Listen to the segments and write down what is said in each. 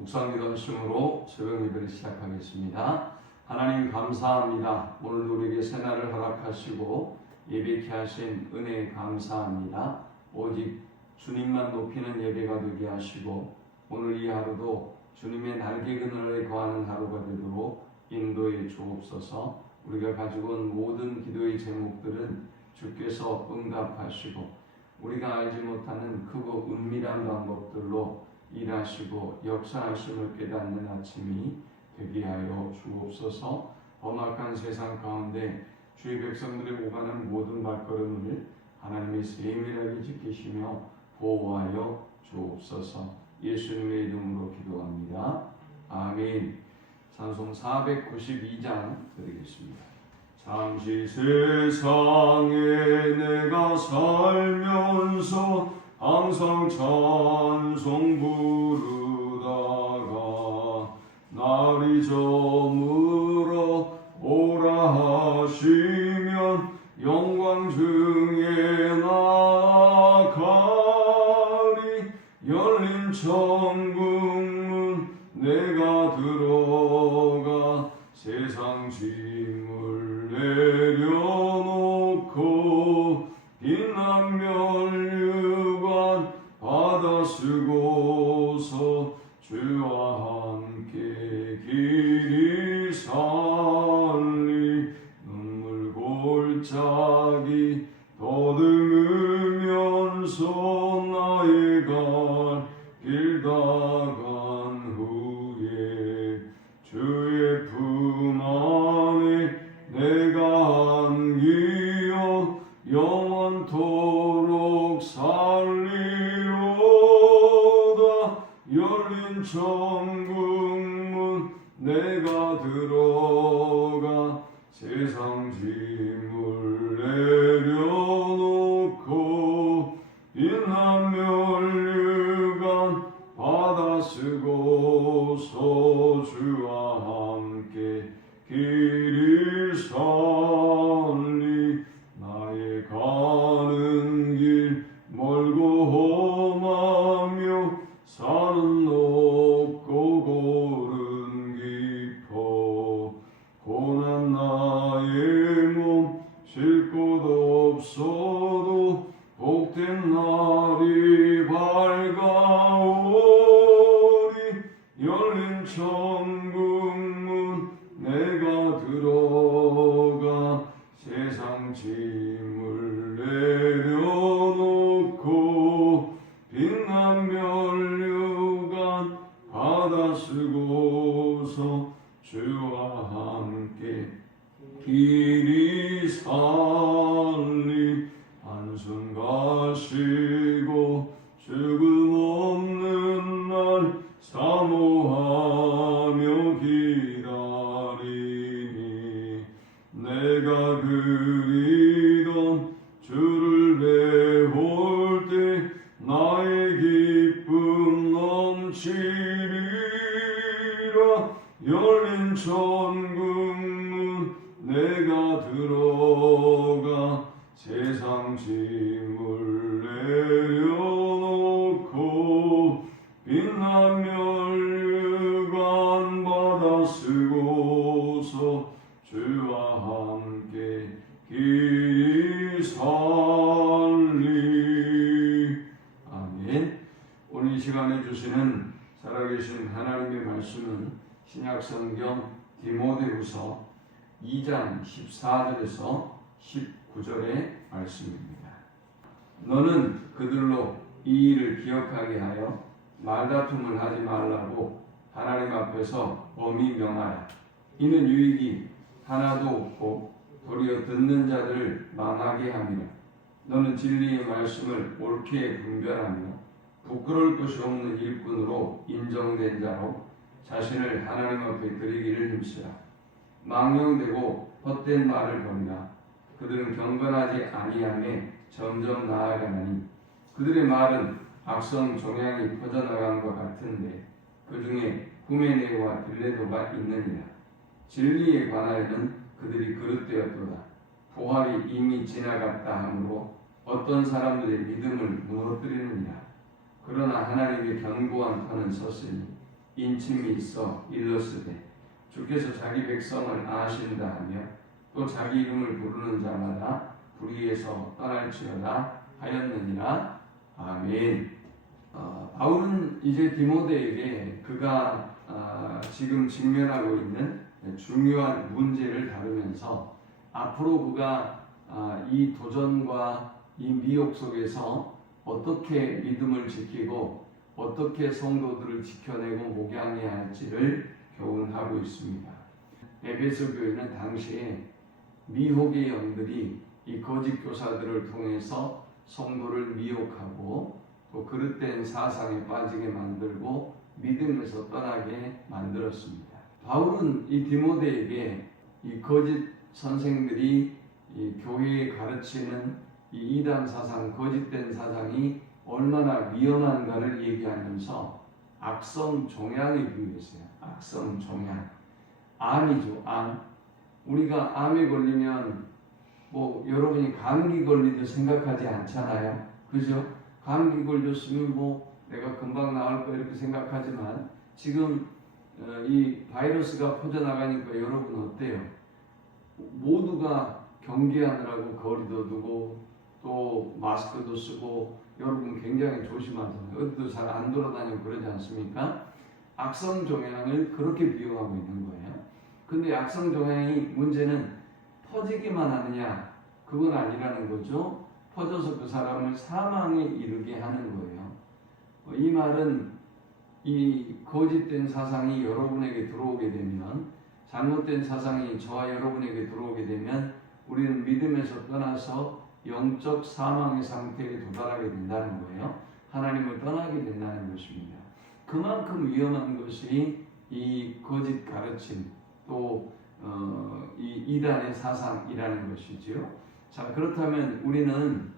묵상기도 하심으로 새벽 예배를 시작하겠습니다. 하나님 감사합니다. 오늘도 우리에게 새날을 허락하시고 예배케 하신 은혜에 감사합니다. 오직 주님만 높이는 예배가 되게 하시고 오늘 이 하루도 주님의 날개 그늘에 거하는 하루가 되도록 인도해 주옵소서. 우리가 가지고 온 모든 기도의 제목들은 주께서 응답하시고 우리가 알지 못하는 크고 은밀한 방법들로 일하시고 역사하심을 깨닫는 아침이 되게 하여 주옵소서. 험악한 세상 가운데 주의 백성들의 오가는 모든 발걸음을 하나님의 세밀하게 지키시며 보호하여 주옵소서. 예수님의 이름으로 기도합니다. 아멘. 찬송 492장 드리겠습니다. 잠시 세상에 내가 살면서 항상 찬송 부르다가 날이 저물어 오라 하시면 영광 중에 나아가리. 열린 천국문 내가 들어가 세상 짐을 내려놓고 빛난 멸류관 받아 쓰고서 주와 함께 길이 살리. 눈물 골짜기 더듬으면서 나의 갈 길 다간 후에 주의 품 안에 내가 안기어 영원토록 살리로다. 열린 천국문 내가 들어가 세상 짐을 내려놓고 빛난 멸류관 받아 쓰고서 주와 함께 길이 살리. 나의 가는 길 멀고 험하며 산은 높고 골은 깊어 고난 나의 몸 쉴 곳 없어도 복된 날이 밝아오리. 열린 천국문 내가 들어가 세상 짐을 내려놓고 빛난 멸류관 받아 쓰고서 주와 함께 길이 살리. 한숨 가시고 죽음 없는 날 사모하며 기다리니. 내가 그리던 주를 배울 때 나의 기쁨 넘치리라. 열린 천국문 내가 들어가 세상 짐을 내려놓고 빛난 멸류관 받아 쓰고서 주와 함께 길이 살리. 아멘. 오늘 이 시간에 주시는 살아계신 하나님의 말씀은 신약성경 디모데후서 2장 14절에서 19절의 말씀입니다. 너는 그들로 이 일을 기억하게 하여 말다툼을 하지 말라고 하나님 앞에서 엄히 명하라. 이는 유익이 하나도 없고 도리어 듣는 자들을 망하게 함이라. 너는 진리의 말씀을 옳게 분별하며 부끄러울 것이 없는 일꾼으로 인정된 자로 자신을 하나님 앞에 드리기를 힘쓰라. 망령되고 헛된 말을 버리라. 그들은 경건하지 아니하매 점점 나아가나니 그들의 말은 악성 종양이 퍼져나간 것 같은데 그 중에 후메네오와 빌레도가 있느니라. 진리에 관하여는 그들이 그릇되었도다. 부활이 이미 지나갔다 하므로 어떤 사람들의 믿음을 무너뜨리느니라. 그러나 하나님의 견고한 터는 섰으니 인침이 있어 일렀으되 주께서 자기 백성을 아신다 하며 또 자기 이름을 부르는 자마다 불의에서 떠날지어다 하였느니라. 아멘. 바울은 이제 디모데에게 그가 지금 직면하고 있는 중요한 문제를 다루면서 앞으로 그가 이 도전과 이 미혹 속에서 어떻게 믿음을 지키고 어떻게 성도들을 지켜내고 목양해야 할지를 교훈하고 있습니다. 에베소 교회는 당시에 미혹의 영들이 이 거짓 교사들을 통해서 성도를 미혹하고 또 그릇된 사상에 빠지게 만들고 믿음에서 떠나게 만들었습니다. 바울은 이 디모데에게 이 거짓 선생들이 이 교회에 가르치는 이 이단 사상, 거짓된 사상이 얼마나 위험한가를 얘기하면서 악성 종양에 비유했어요. 악성 종양. 암이죠, 암. 우리가 암에 걸리면 뭐 여러분이 감기 걸리도 생각하지 않잖아요. 그죠? 감기 걸렸으면 뭐 내가 금방 나을 거 이렇게 생각하지만 지금 이 바이러스가 퍼져나가니까 여러분 어때요? 모두가 경계하느라고 거리도 두고 또 마스크도 쓰고 여러분 굉장히 조심하잖아요. 어디도 잘 안 돌아다니고 그러지 않습니까? 악성 종양을 그렇게 비유하고 있는 거예요. 근데 악성 종양이 문제는 퍼지기만 하느냐? 그건 아니라는 거죠. 퍼져서 그 사람을 사망에 이르게 하는 거예요. 이 말은 이 거짓된 사상이 여러분에게 들어오게 되면, 잘못된 사상이 저와 여러분에게 들어오게 되면 우리는 믿음에서 떠나서 영적 사망의 상태에 도달하게 된다는 거예요. 하나님을 떠나게 된다는 것입니다. 그만큼 위험한 것이 이 거짓 가르침, 또 이 이단의 사상이라는 것이지요. 자, 그렇다면 우리는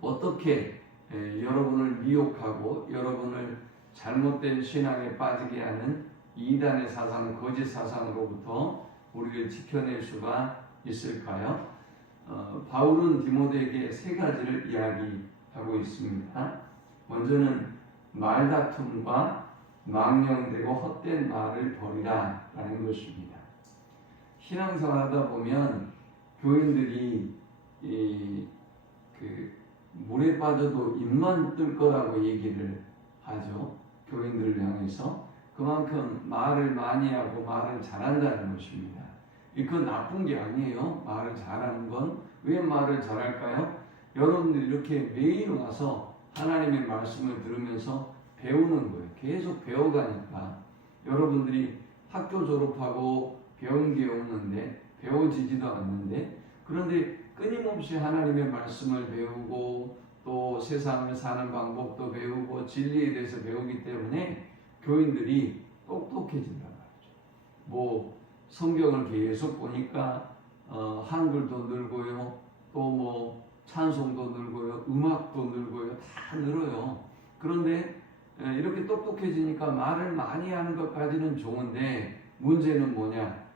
어떻게 여러분을 미혹하고 여러분을 잘못된 신앙에 빠지게 하는 이단의 사상, 거짓 사상으로부터 우리를 지켜낼 수가 있을까요? 바울은 디모데에게 세 가지를 이야기하고 있습니다. 먼저는 말다툼과 망령되고 헛된 말을 버리라 라는 것입니다. 신앙생활하다 보면 교인들이 물에 빠져도 입만 뜰 거라고 얘기를 하죠. 교인들을 향해서. 그만큼 말을 많이 하고 말을 잘한다는 것입니다. 그건 나쁜 게 아니에요. 말을 잘하는 건. 왜 말을 잘할까요? 여러분들이 이렇게 매일 와서 하나님의 말씀을 들으면서 배우는 거예요. 계속 배워가니까. 여러분들이 학교 졸업하고 배운 게 없는데, 배워지지도 않는데, 그런데 끊임없이 하나님의 말씀을 배우고 또 세상을 사는 방법도 배우고 진리에 대해서 배우기 때문에 교인들이 똑똑해진단 말이죠. 뭐 성경을 계속 보니까 한글도 늘고요, 또 뭐 찬송도 늘고요, 음악도 늘고요, 다 늘어요. 그런데 이렇게 똑똑해지니까 말을 많이 하는 것까지는 좋은데 문제는 뭐냐?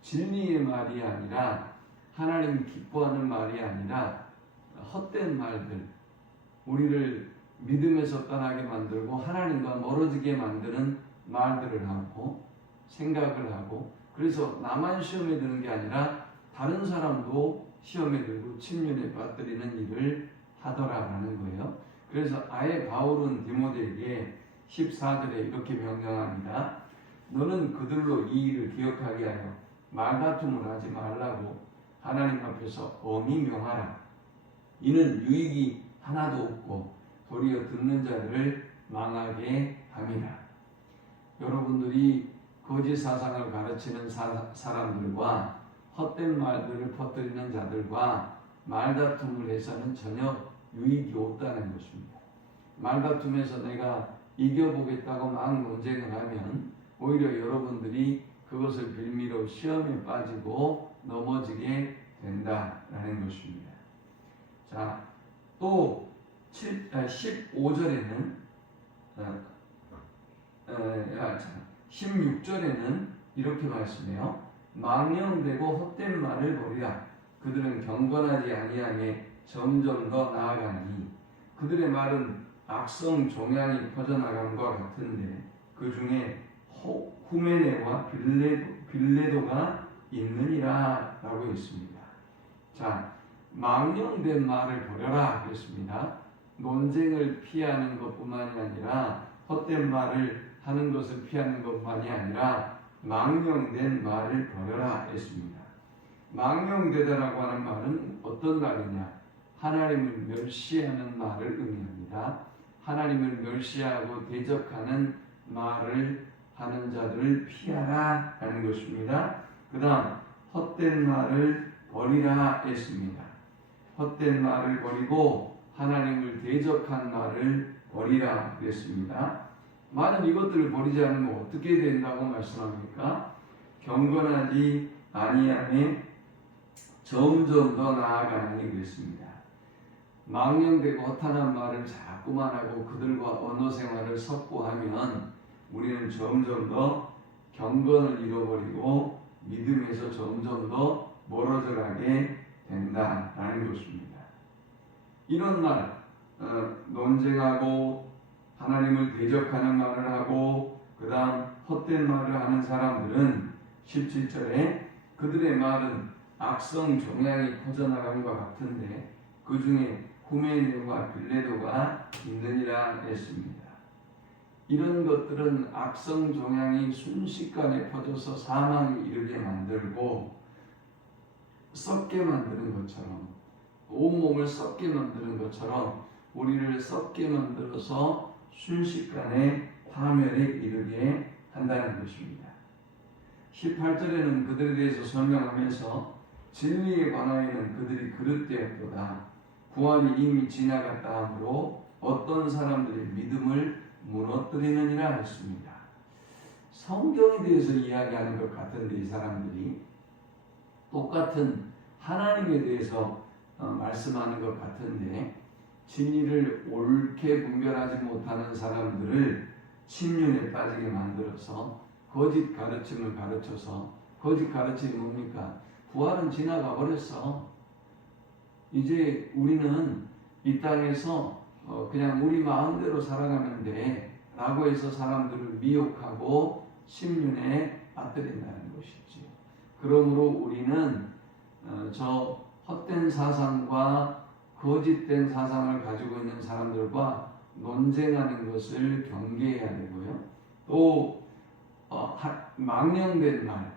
진리의 말이 아니라 하나님이 기뻐하는 말이 아니라 헛된 말들, 우리를 믿음에서 떠나게 만들고 하나님과 멀어지게 만드는 말들을 하고 생각을 하고, 그래서 나만 시험에 드는 게 아니라 다른 사람도 시험에 들고 침륜에 빠뜨리는 일을 하더라라는 거예요. 그래서 아예 바울은 디모데에게 14절에 이렇게 명령합니다. 너는 그들로 이 일을 기억하게 하여 말다툼을 하지 말라고 하나님 앞에서 엄히 명하라. 이는 유익이 하나도 없고 도리어 듣는 자들을 망하게 함이라. 여러분들이 거짓 사상을 가르치는 사람들과 헛된 말들을 퍼뜨리는 자들과 말다툼을 해서는 전혀 유익이 없다는 것입니다. 말다툼에서 내가 이겨보겠다고 막 논쟁을 하면 오히려 여러분들이 그것을 빌미로 시험에 빠지고 넘어지게 된다라는 것입니다. 자, 또 15절에는 16절에는 이렇게 말씀해요. 망령되고 헛된 말을 버리라. 그들은 경건하지 아니하매 점점 더 나아가니 그들의 말은 악성 종양이 퍼져나간 것 같은데 그 중에 후메네와 빌레도가 있느니라 라고 했습니다. 자, 망령된 말을 버려라 그랬습니다. 논쟁을 피하는 것뿐만이 아니라 헛된 말을 하는 것을 피하는 것만이 아니라 망령된 말을 버려라 했습니다. 망령되다라고 하는 말은 어떤 말이냐? 하나님을 멸시하는 말을 의미합니다. 하나님을 멸시하고 대적하는 말을 하는 자들을 피하라 하는 것입니다. 그 다음 헛된 말을 버리라 했습니다. 헛된 말을 버리고 하나님을 대적한 말을 버리라 그랬습니다. 만약 이것들을 버리지 않으면 어떻게 된다고 말씀합니까? 경건하지 아니함에 점점 더 나아가니 그랬습니다. 망령되고 허탄한 말을 자꾸만 하고 그들과 언어 생활을 섞고하면 우리는 점점 더 경건을 잃어버리고 믿음에서 점점 더 멀어져가게 된다라는 것입니다. 이런 말, 논쟁하고 하나님을 대적하는 말을 하고 그 다음 헛된 말을 하는 사람들은 17절에 그들의 말은 악성 종양이 퍼져나간 것 같은데 그 중에 후메네와 빌레도가 있느니라 했습니다. 이런 것들은 악성 종양이 순식간에 퍼져서 사망에 이르게 만들고 썩게 만드는 것처럼 온몸을 썩게 만드는 것처럼 우리를 썩게 만들어서 순식간에 파멸에 이르게 한다는 것입니다. 18절에는 그들에 대해서 설명하면서 진리에 관하여는 그들이 그릇되었도다. 구원이 이미 지나갔다 하므로 어떤 사람들의 믿음을 무너뜨리느니라 했습니다. 성경에 대해서 이야기하는 것 같은데 이 사람들이 똑같은 하나님에 대해서 말씀하는 것 같은데 진리를 옳게 분별하지 못하는 사람들을 침륜에 빠지게 만들어서 거짓 가르침을 가르쳐서 거짓 가르침이 뭡니까? 부활은 지나가 버렸어. 이제 우리는 이 땅에서 그냥 우리 마음대로 살아가면 돼 라고 해서 사람들을 미혹하고 심륜에 빠뜨린다는 것이지. 그러므로 우리는 저 헛된 사상과 거짓된 사상을 가지고 있는 사람들과 논쟁하는 것을 경계해야 되고요. 또 망령된 말,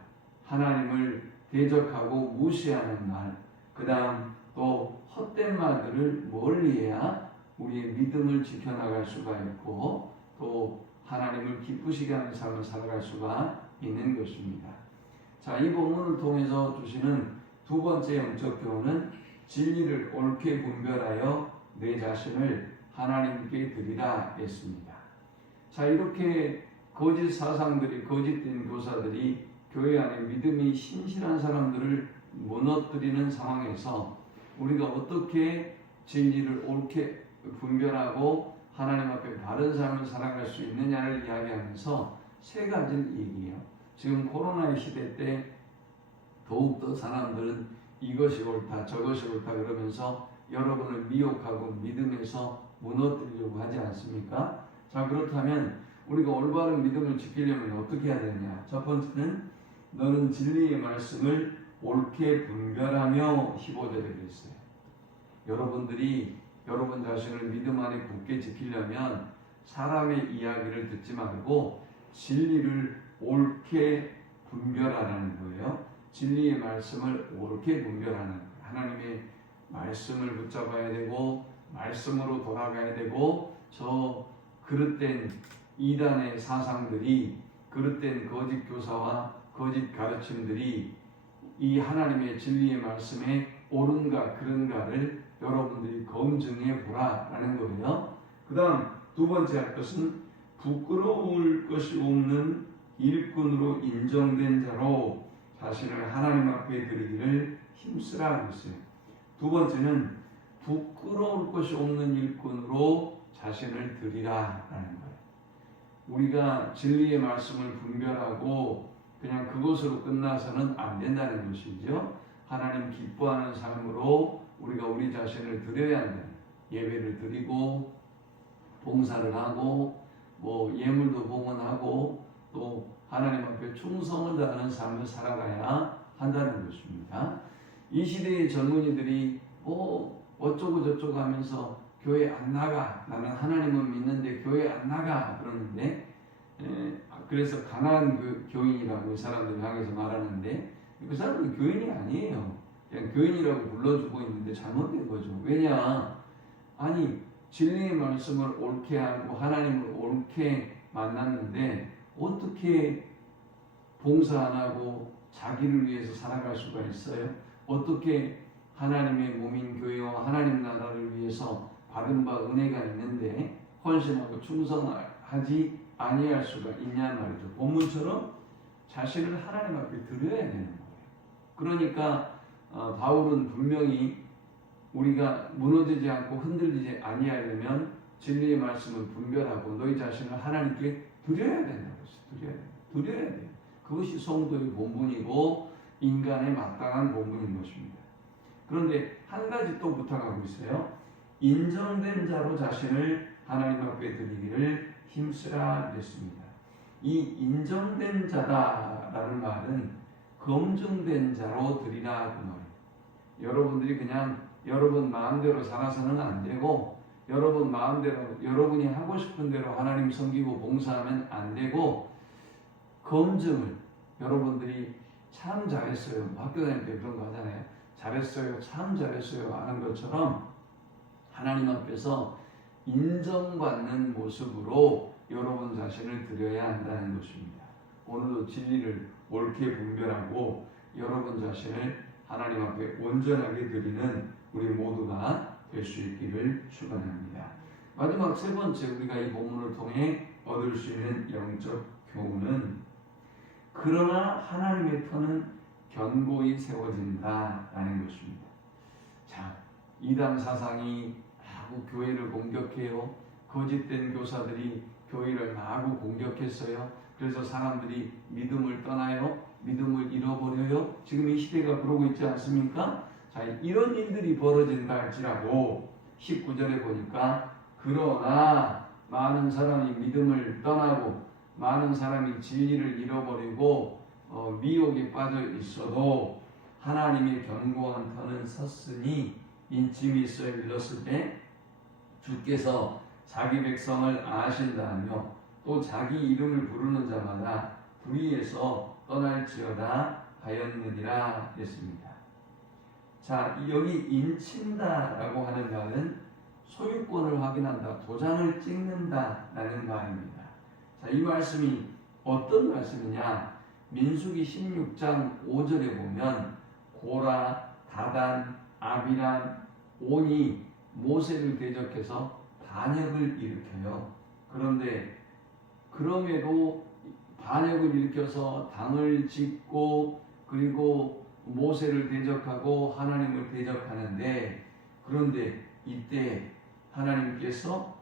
하나님을 대적하고 무시하는 말, 그 다음 또 헛된 말들을 멀리해야 우리의 믿음을 지켜나갈 수가 있고 또 하나님을 기쁘시게 하는 삶을 살아갈 수가 있는 것입니다. 자, 이 본문을 통해서 주시는 두 번째 영적 교훈은 진리를 옳게 분별하여 내 자신을 하나님께 드리라 했습니다. 자, 이렇게 거짓 사상들이 거짓된 교사들이 교회 안에 믿음이 신실한 사람들을 무너뜨리는 상황에서 우리가 어떻게 진리를 옳게 분별하고 하나님 앞에 바른 삶을 살아갈 수 있느냐를 이야기하면서 세 가지를 얘기해요. 지금 코로나의 시대 때 더욱더 사람들은 이것이 옳다 저것이 옳다 그러면서 여러분을 미혹하고 믿음에서 무너뜨리려고 하지 않습니까? 자, 그렇다면 우리가 올바른 믿음을 지키려면 어떻게 해야 되느냐? 첫 번째는 너는 진리의 말씀을 옳게 분별하며 15절에 그랬어요. 여러분들이 여러분 자신을 믿음 안에 굳게 지키려면 사람의 이야기를 듣지 말고 진리를 옳게 분별하라는 거예요. 진리의 말씀을 옳게 분별하는 거예요. 하나님의 말씀을 붙잡아야 되고 말씀으로 돌아가야 되고 저 그릇된 이단의 사상들이 그릇된 거짓 교사와 거짓 가르침들이 이 하나님의 진리의 말씀에 옳은가 그른가를 여러분들이 검증해 보라라는 거예요. 그 다음 두 번째 할 것은 부끄러울 것이 없는 일꾼으로 인정된 자로 자신을 하나님 앞에 드리기를 힘쓰라 했어요. 두 번째는 부끄러울 것이 없는 일꾼으로 자신을 드리라라는 거예요. 우리가 진리의 말씀을 분별하고 그냥 그것으로 끝나서는 안 된다는 것이죠. 하나님 기뻐하는 삶으로 우리가 우리 자신을 드려야 한다. 예배를 드리고 봉사를 하고 뭐 예물도 봉헌하고 또 하나님 앞에 충성을 다하는 삶을 살아가야 한다는 것입니다. 이 시대의 젊은이들이 뭐 어쩌고 저쩌고 하면서 교회 안 나가, 나는 하나님은 믿는데 교회 안 나가 그러는데, 그래서 강한 그 교인이라고 사람들이 향해서 말하는데 그 사람은 교인이 아니에요. 그냥 교인이라고 불러주고 있는데 잘못된 거죠. 왜냐? 아니 진리의 말씀을 옳게 알고 하나님을 옳게 만났는데 어떻게 봉사 안 하고 자기를 위해서 살아갈 수가 있어요? 어떻게 하나님의 몸인 교회와 하나님 나라를 위해서 받은 바 은혜가 있는데 헌신하고 충성하지 아니할 수가 있냐 말이죠. 본문처럼 자신을 하나님 앞에 드려야 되는 거예요. 그러니까 바울은 분명히 우리가 무너지지 않고 흔들리지 아니하려면 진리의 말씀을 분별하고 너희 자신을 하나님께 드려야 된다고 했어요. 드려야 돼요. 그것이 성도의 본분이고 인간의 마땅한 본분인 것입니다. 그런데 한 가지 또 부탁하고 있어요. 인정된 자로 자신을 하나님 앞에 드리기를 힘쓰라 그랬습니다. 이 인정된 자다라는 말은 검증된 자로 드리라 그 말이에요. 여러분들이 그냥 여러분 마음대로 살아서는 안 되고 여러분 마음대로 여러분이 하고 싶은 대로 하나님 섬기고 봉사하면 안 되고 검증을 여러분들이 참 잘했어요. 학교 다닐 때 그런 거 하잖아요. 잘했어요. 참 잘했어요. 하는 것처럼 하나님 앞에서 인정받는 모습으로 여러분 자신을 드려야 한다는 것입니다. 오늘도 진리를 옳게 분별하고 여러분 자신을 하나님 앞에 온전하게 드리는 우리 모두가 될 수 있기를 축원합니다. 마지막 세 번째 우리가 이 본문을 통해 얻을 수 있는 영적 교훈은 그러나 하나님의 터는 견고히 세워진다라는 것입니다. 자, 이단 사상이 마구 교회를 공격해요. 거짓된 교사들이 교회를 마구 공격했어요. 그래서 사람들이 믿음을 떠나요. 믿음을 잃어버려요. 지금 이 시대가 그러고 있지 않습니까? 자, 이런 일들이 벌어진다 할지라도 19절에 보니까 그러나 많은 사람이 믿음을 떠나고 많은 사람이 진리를 잃어버리고 미혹에 빠져 있어도 하나님의 견고한 터는 섰으니 인침이 있어 일렀을 때 주께서 자기 백성을 아신다며 또 자기 이름을 부르는 자마다 불의에서 떠날지어다 하였느니라 했습니다. 자, 여기 인친다라고 하는 말은 소유권을 확인한다, 도장을 찍는다라는 말입니다. 자, 이 말씀이 어떤 말씀이냐? 민수기 16장 5절에 보면 고라, 다단, 아비람, 온이 모세를 대적해서 반역을 일으켜요. 그런데 그럼에도 반역을 일으켜서 당을 짓고 그리고 모세를 대적하고 하나님을 대적하는데 그런데 이때 하나님께서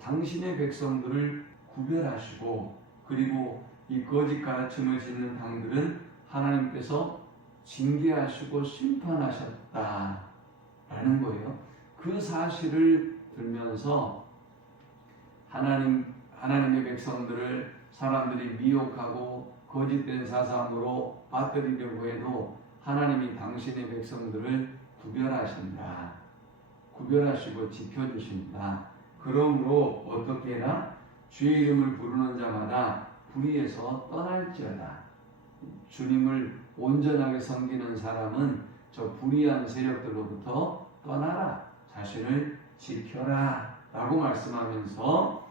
당신의 백성들을 구별하시고 그리고 이 거짓 가르침을 짓는 당들은 하나님께서 징계하시고 심판하셨다라는 거예요. 그 사실을 들면서 하나님의 백성들을 사람들이 미혹하고 거짓된 사상으로 빠뜨리려고 해도 하나님이 당신의 백성들을 구별하신다. 구별하시고 지켜주신다. 그러므로 어떻게 해라? 주의 이름을 부르는 자마다 불의에서 떠날지어다. 주님을 온전하게 섬기는 사람은 저 불의한 세력들로부터 떠나라. 자신을 지켜라. 라고 말씀하면서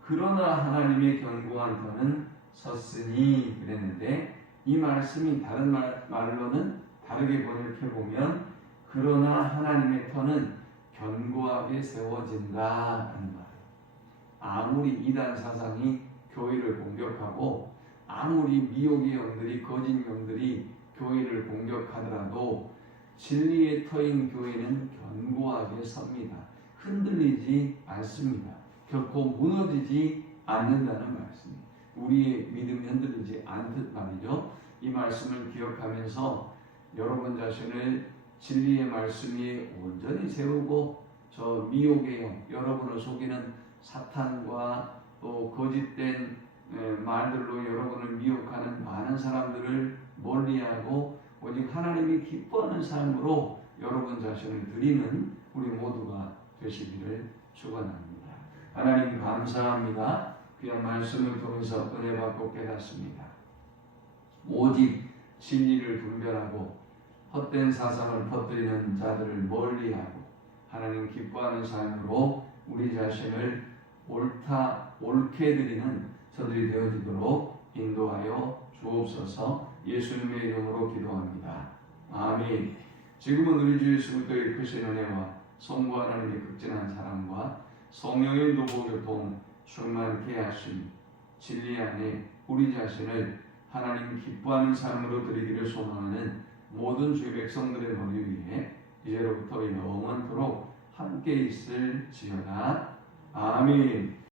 그러나 하나님의 견고한 터는 섰으니 그랬는데 이 말씀이 다른 말로는 다르게 번역해보면 그러나 하나님의 터는 견고하게 세워진다 하는 말이에요. 아무리 이단 사상이 교회를 공격하고 아무리 미혹의 영들이 거짓 영들이 교회를 공격하더라도 진리의 터인 교회는 견고하게 섭니다. 흔들리지 않습니다. 결코 무너지지 않는다는 말씀입니다. 우리의 믿음이 흔들리지 않듯 말이죠. 이 말씀을 기억하면서 여러분 자신을 진리의 말씀 위에 온전히 세우고 저 미혹의 영, 여러분을 속이는 사탄과 또 거짓된 말들로 여러분을 미혹하는 많은 사람들을 멀리하고 오직 하나님이 기뻐하는 삶으로 여러분 자신을 드리는 우리 모두가 되시기를 축원합니다. 하나님 감사합니다. 귀한 말씀을 통해서 은혜 받고 깨닫습니다. 오직 진리를 분별하고 헛된 사상을 퍼뜨리는 자들을 멀리하고 하나님 기뻐하는 삶으로 우리 자신을 옳게 드리는 저들이 되어지도록 인도하여 주옵소서. 예수님의 이름으로 기도합니다. 아멘. 지금은 우리 주 예수 그리스도의 크신 은혜와 성부 하나님의 극진한 사랑과 성령의 노보교통 충만케 하심 진리 안에 우리 자신을 하나님 기뻐하는 삶으로 드리기를 소망하는 모든 주의 백성들의 머리 위에 이제로부터 영원토록 함께 있을지어다. 아멘.